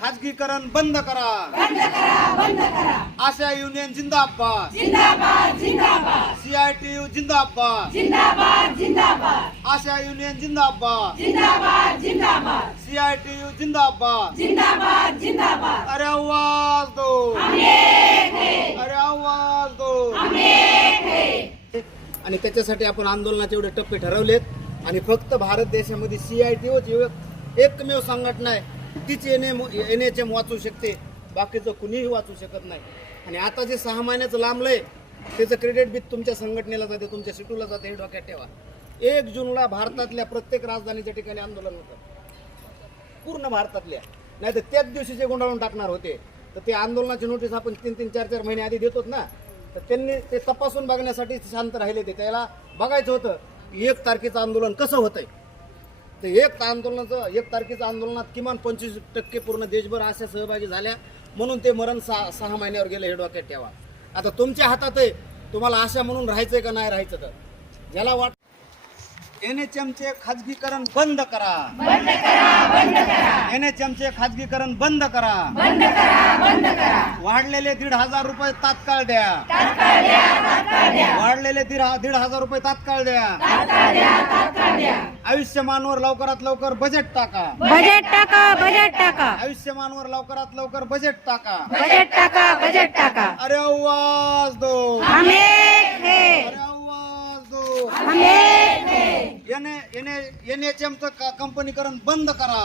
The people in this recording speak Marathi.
खाजगीकरण बंद करा, आशा युनियन जिंदाबाद, CITU जिंदाबाद, आशा युनियन जिंदाबाद, CITU जिंदाबाद, अरे आवाज दो, अरे आवाज दो. आणि त्याच्यासाठी आपण आंदोलनाचे एवढे टप्पे ठरवलेत आणि फक्त भारत देशामध्ये CITU एकमेव संघटना आहे तीच NHM वाचू शकते, बाकीचं कुणीही वाचू शकत नाही. आणि आता जे 6 महिन्याचं लांबलंय त्याचं क्रेडिट बी तुमच्या संघटनेला जाते, तुमच्या सिटूला जाते, हे डोक्यात ठेवा. 1 जूनला भारतातल्या प्रत्येक राजधानीच्या ठिकाणी आंदोलन होतं, पूर्ण भारतातल्या. नाही तर त्याच दिवशी जे गुंडाळून टाकणार होते तर ते आंदोलनाची नोटीस आपण 3-3, 4-4 महिने आधी देतोत ना, तर त्यांनी ते तपासून बघण्यासाठी शांत राहिले. ते त्याला बघायचं होतं की 1 तारखेचं आंदोलन कसं होतंय. ते 1 तारखेचं आंदोलनात किमान 25% पूर्ण देशभर अशा सहभागी झाल्या, म्हणून ते मरण 6 महिन्यावर गेलं, हे डोक्यात ठेवा. आता तुमच्या हातात आहे, तुम्हाला आशा म्हणून राहायचंय का नाही राहायचं. तर ज्याला वाट NHMचे खाजगीकरण बंद करा, NHMचे खाजगीकरण बंद करा, वाढलेले 1,500 रुपये तात्काळ द्या, वाढलेले 1,500 रुपये तात्काळ द्या. आयुष्यमानवर लवकरात लवकर बजेट टाका, आयुष्यमानवर लवकरात लवकर बजेट टाका. अरे आवाज दो, अरे आवाज दो. NHMचं कंपनीकरण बंद करा.